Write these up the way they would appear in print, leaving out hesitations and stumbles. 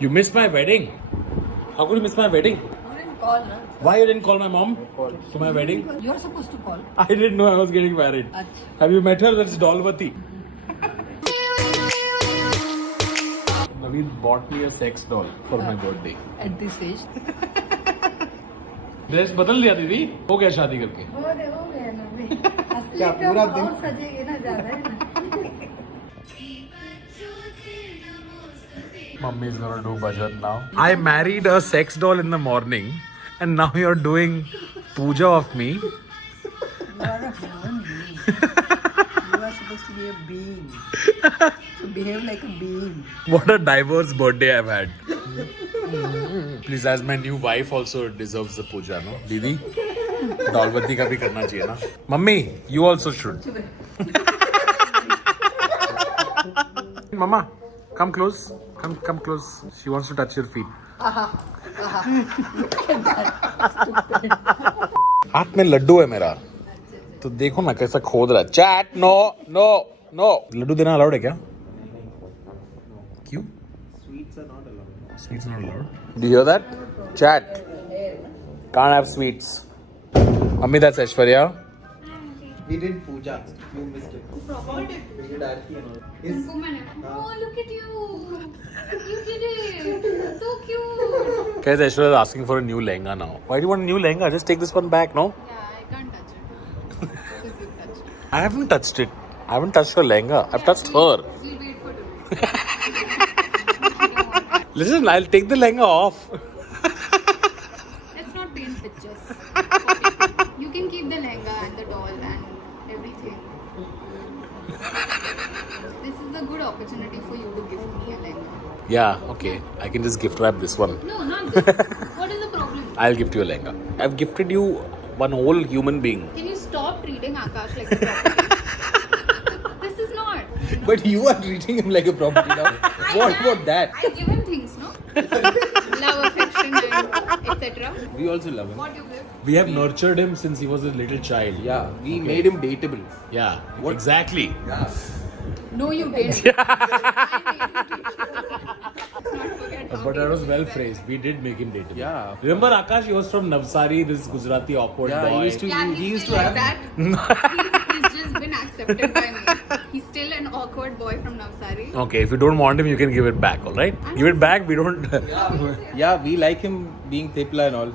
You missed my wedding. How could you miss my wedding? You didn't call, no? Why you didn't call my mom to my wedding? You're supposed to call. I didn't know I was getting married. Achha. Have you met her? That's Dolvati. Naveed bought me a sex doll for my birthday. At this age. Dress बदल दिया दीदी हो गया शादी करके हो गया ना भाई क्या पूरा दिन? और सजेगी ना ज्यादा है ना Mummy is gonna do bhajan now. I married a sex doll in the morning and now you're doing puja of me. You are a human being. You are supposed to be a being. So behave like a being. What a diverse birthday I've had. Please, as my new wife also deserves the puja, no? Didi, Dolvati का भी करना चाहिए ना? Mummy, you also should. Mama, come close. Come close. She wants to touch your feet. हाथ में लड्डू है मेरा तो देखो ना कैसा खोद रहा है chat no no no laddu देना अलाउड है क्या क्यों Sweets are not allowed. Sweets not allowed. Do you hear that? Chat. Can't have sweets. Mummy, that's Aishwarya. We did puja. You missed it. We did aarti and all. Yes. Oh, look at you! You did it! So cute! Guys, Aishwarya is asking for a new lehenga now. Why do you want a new lehenga? Just take this one back, no? Yeah, I can't touch it. Because you touched it. I haven't touched it. I haven't touched her lehenga. I've touched her. We'll wait for today. Listen, I'll take the lehenga off. Let's not paint pictures. You can keep the lehenga and the doll and everything. This is a good opportunity for you to gift me a lehenga. Yeah, okay. I can just gift wrap this one. No, not this. What is the problem? I'll gift you a lehenga. I've gifted you one whole human being. Can you stop treating Akash like a property? This is not. But you are treating him like a property now. What about that? I give him things, no? Love, affection, and etc. We also love him. What you give? We have nurtured him since he was a little child. Yeah, we made him dateable. Yeah, What? exactly. Yeah. No, you didn't. I made him dateable. Let's not forget how But that we was do well that. phrased. We did make him dateable. Yeah. Remember Akash? He was from Navsari, this Gujarati awkward Yeah, boy. he used to. Yeah, He used still to like have. that. He's just been accepted by me. He's still an awkward boy from Navsari. Okay, if you don't want him, you can give it back, alright? Give it back, we don't... Yeah, we like him being Thepla and all.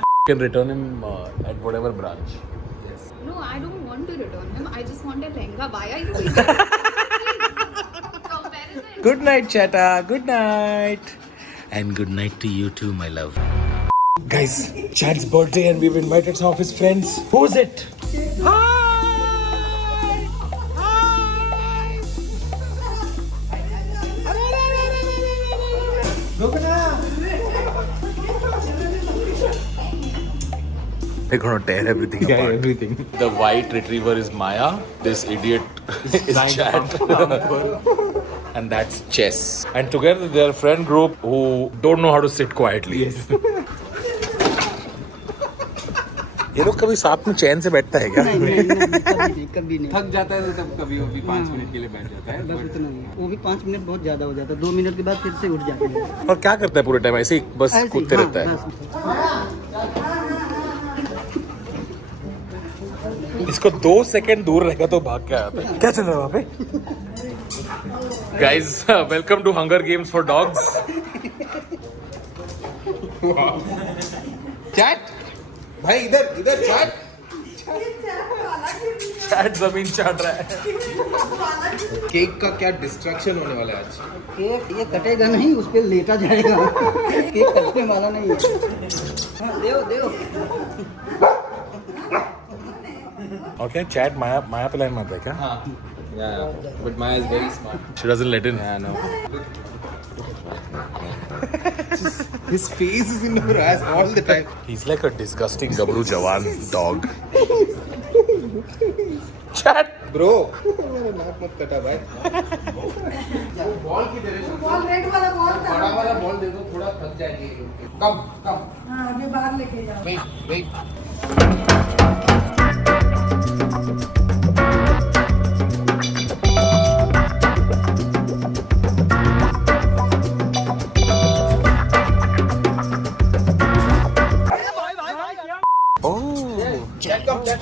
You can return him at whatever branch. No, I don't want to return him. I just want a lehenga. Why are you doing comparison? Good night, Chata. Good night. And good night to you too, my love. Guys, Chad's birthday and we've invited some of his friends. Who's it? Hi! They're gonna tear everything apart. everything. The white retriever is Maya. This idiot is Chad. And that's Chess. And together they're a friend group who don't know how to sit quietly. Yes. ये लोग कभी साथ में चैन से बैठता है क्या? कभी नहीं थक जाता है तो तब कभी वो भी 5 मिनट के लिए बैठ जाता है. बस उतना ही वो भी 5 मिनट बहुत ज्यादा हो जाता है 2 मिनट के बाद फिर से उठ जाते हैं और क्या करता है पूरे टाइम ऐसे ही बस ऐसे ही, कूदते हाँ, रहता है. बस। इसको 2 सेकंड दूर रहेगा तो भाग के आता है. क्या चल रहा है वहाँ पे? Guys, welcome to Hunger Games for Dogs. Chat भाई इधर इधर चैट. Chad जमीन चाट रहा है. केक का क्या डिस्ट्रक्शन होने वाला है आज. केक ये कटेगा नहीं उस पर लेटा जाएगा केक कटने वाला नहीं है हाँ, देओ देओ Okay, Chad Maya पे लाइन मारता है क्या? हाँ. Yeah, but Maya is very smart. She doesn't let in. Yeah, no. His face is in our eyes all the time. He's like a disgusting Gabru Jawan dog. Chad! Bro. नाक मत कटा भाई. Ball किधर है? Ball red वाला ball था बड़ा वाला बॉल दे दो थोड़ा थक जाएंगे ये लोग. कम कम. हाँ अभी बाहर लेके जाओ Wait wait.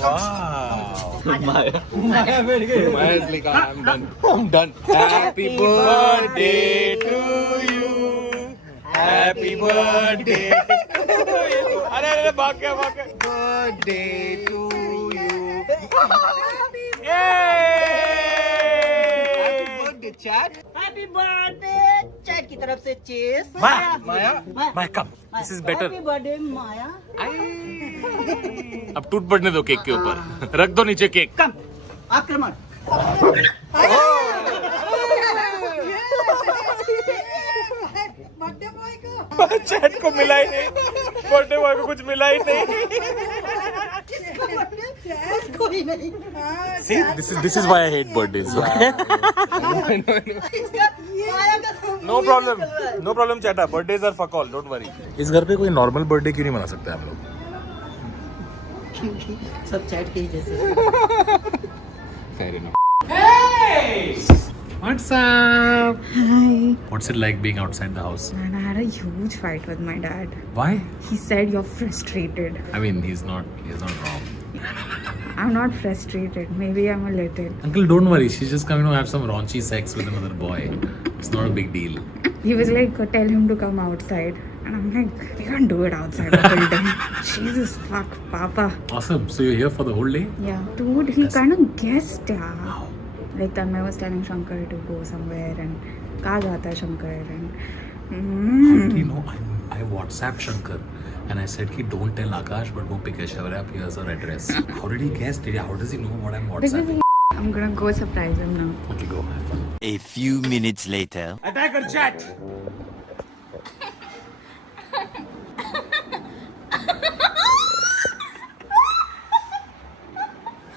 Wow. Maya. Maya's like, I'm done. I'm done. Happy birthday to you. Happy birthday to you. अरे भाग गया. Birthday to you. Yay! Happy birthday, chat. Happy birthday chat की तरफ से चीज Maya, come. This is better. Happy birthday Maya अब टूट पड़ने दो केक के ऊपर. रख दो नीचे केक. कम आक्रमण चैट को मिला ही नहीं. बर्थडे बॉय को कुछ मिला ही नहीं. कोई नहीं See, this is why I hate birthdays. Okay? No problem, चैटा. Birthdays are fuck all. Don't worry. इस घर पे कोई नॉर्मल बर्थडे क्यों नहीं मना सकते हम लोग? सब चैट के ही जैसे Fair enough. Hey! What's up? Hi. What's it like being outside the house? Man, I had a huge fight with my dad. Why? He said you're frustrated. I mean, he's not wrong. I'm not frustrated. Maybe I'm a little. Uncle, don't worry. She's just coming to have some raunchy sex with another boy. It's not a big deal. He was like, tell him to come outside. And I'm like, we can't do it outside the building. Jesus fuck, Papa. Awesome. So you're here for the whole day? Yeah. Dude, he kind of guessed, yeah. Like, Tanmay was telling Shankar to go somewhere and kaha jata hai Shankar and... How do you know? I WhatsApped Shankar and I said, ki, don't tell Akash, but go pick Aishwarya up. Here's her address. How did he guess? How does he know what I'm Because WhatsApping? I'm gonna go surprise him now. Okay, go. Have fun. A few minutes later. Attack her chat!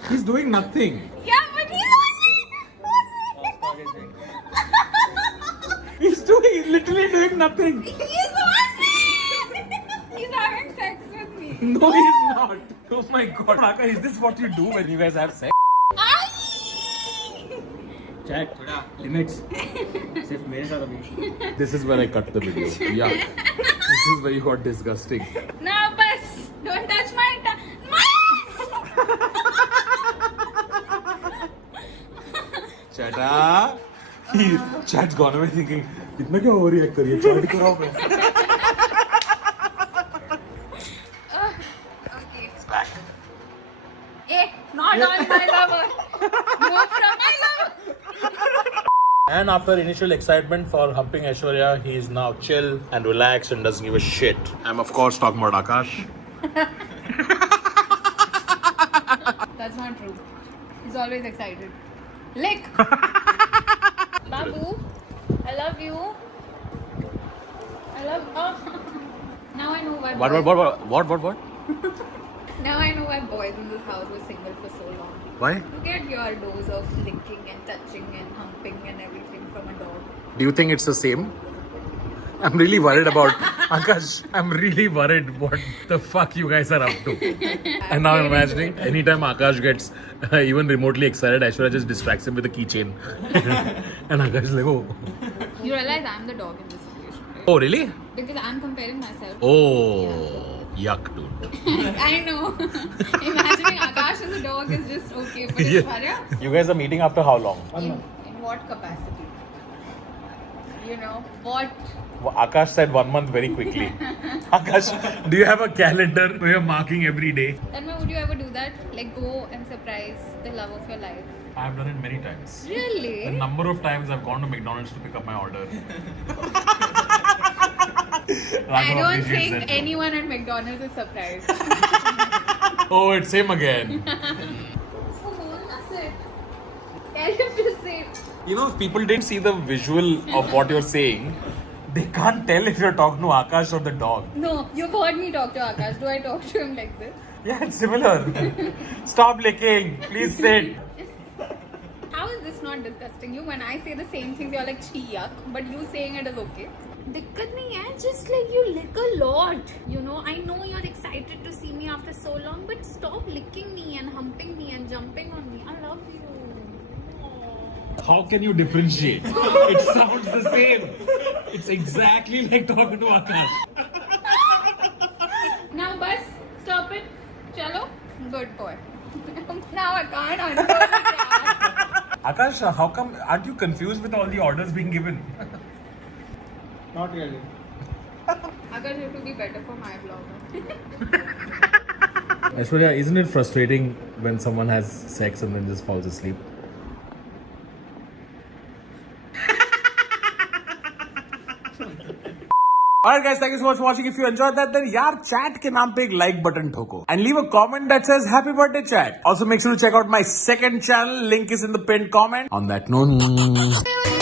He's doing nothing. Yeah, but he's on me. He's literally doing nothing. He's on me. He's having sex with me. No, he's not. Oh my god. Akash, is this what you do when you guys have sex? Chat थोड़ा limits सिर्फ मेरे साथ अभी This is where I cut the video. Yeah. This is where you got disgusting. Now, bus. Don't touch my Chata. Chat's gone away thinking, इतना क्या overreact कर रही है? Chat कराओ मैं. Okay. Not on my lover. Move from my lover. And after initial excitement for humping Aishwarya, he is now chill and relaxed and doesn't give a shit. I'm of course talking about Akash. That's not true. He's always excited. Lick. Babu, I love you. I love. Oh. Now I know why. What? Now I know why boys in this house were single for so long. Why? You get your dose of licking and touching and humping and everything from a dog. Do you think it's the same? I'm really worried about Akash. I'm really worried what the fuck you guys are up to. And now I'm imagining anytime Akash gets even remotely excited, Aishwarya just distracts him with a keychain. And Akash is like, oh. You realize I'm the dog in this situation, right? Oh, really? Because I'm comparing myself. Oh, yuck, dude. I know. Imagining Akash as a dog is just okay, but Aishwarya? You guys are meeting after how long? In what capacity? You know, what? Akash said 1 month very quickly. Akash, do you have a calendar where you're marking every day? Tanmay, would you ever do that? Like go and surprise the love of your life? I have done it many times. The Really? number of times I've gone to McDonald's to pick up my order. I Raghav don't appreciates think it. anyone at McDonald's is surprised. Oh, it's him again. That's it. Tell him to say. You know, if people didn't see the visual of what you're saying, they can't tell if you're talking to Akash or the dog. No, you've heard me talk to Akash. Do I talk to him like this? Yeah, it's similar. Stop licking. Please sit. How is this not disgusting you? When I say the same things, you're like, "Chhi, yuck," but you saying it is okay. दिक्कत नहीं है, just like you lick a lot. You know, I know you're excited to see me after so long, but stop licking me and humping me and jumping on me. I love you. How can you differentiate? It sounds the same. It's exactly like talking to Akash. Now, bus, stop it. Chalo, good boy. Now I can't answer that. Akash, how come aren't you confused with all the orders being given? Not really. Akash, it will be better for my vlogger. Aishwarya, isn't it frustrating when someone has sex and then just falls asleep? Alright guys, thank you so much for watching. If you enjoyed that, then yaar chat ke naam pe ek like button thoko and leave a comment that says happy birthday chat. Also make sure to check out my second channel. Link is in the pinned comment. On that note.